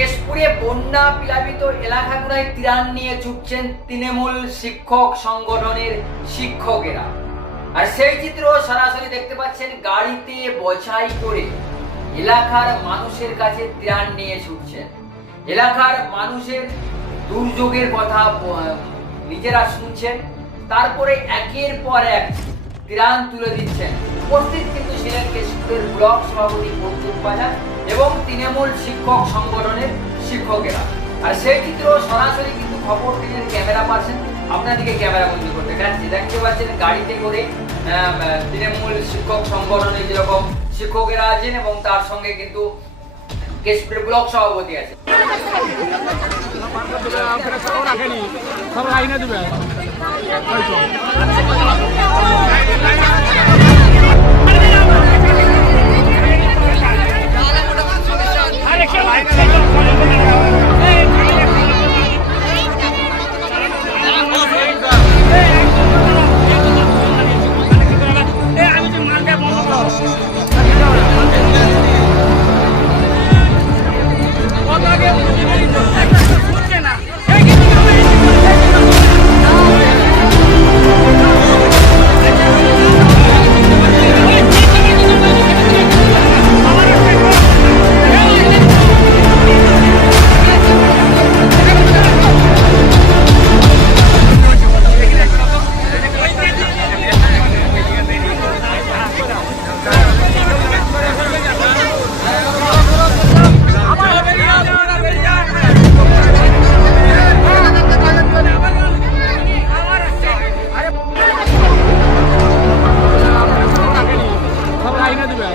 কেশপুরে বন্যা প্লাবিত এলাকাগুলোয় ত্রাণ নিয়ে ছুটছেন তৃণমূল শিক্ষক সংগঠনের শিক্ষকেরা। আর সেই চিত্র সরাসরি দেখতে পাচ্ছেন গাড়িতে বোঝাই করে। এলাকার মানুষের কাছে ত্রাণ নিয়ে ছুটছেন এলাকার মানুষের দুর্যোগের কথা নিজেরা শুনছেন। তারপরে একের পর এক ত্রাণ তুলে দিচ্ছেন। উপস্থিত ছিলেন কেশপুরের ব্লক সভাপতি প্রদ্যুৎ বাজার এবং তৃণমূল শিক্ষক সংগঠনের শিক্ষকেরা। আর সেই চিত্র সরাসরি কিন্তু খবর দিলেন ক্যামেরা পার্সন। আপনাদেরকে ক্যামেরা বন্দি করতে। যাচ্ছি দেখতে পাচ্ছেন গাড়িতে করে তৃণমূল শিক্ষক সংগঠনের যেরকম শিক্ষকেরা আছেন এবং তার সঙ্গে কিন্তু কেশপুরের ব্লক সভাপতি আছে সব রাখেনি দেবে। no, no, no. 应该这边。